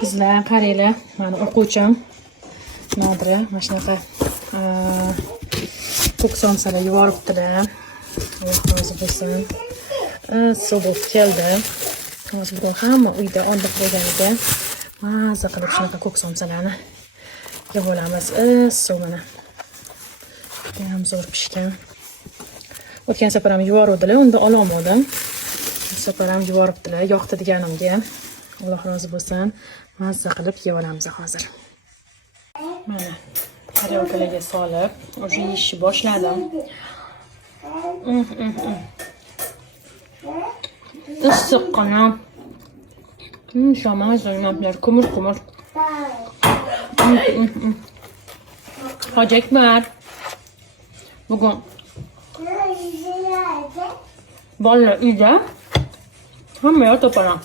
Qizlar, qaranglar, mana o'quvchim Nodira mana shunaqa ko'ksomsalar yuboribdilar. Alloh rozi bo'lsin. So'bib keldi. Hozir bugun hamma uyda ondiq bo'lganiga maza qilib shunaqa ko'ksomsalarni yeb olamiz. Suv mana. Ham zo'r pishgan. O'tgan safar ham yuboruvdilar, unda ololmadim. Bu safar ham yuboribdilar, yoqdi deganimga. Alloh rozi bo'lsin. Mazza qilib yeb olamiz hozir. Mana tarelkalarga solib, уже yeyishni boshladim. Issiqqina. Shamoy zo'rmablar, kumur. Hoji Akbar. Bugun bolalar uyda. Hamma yotib qolgan.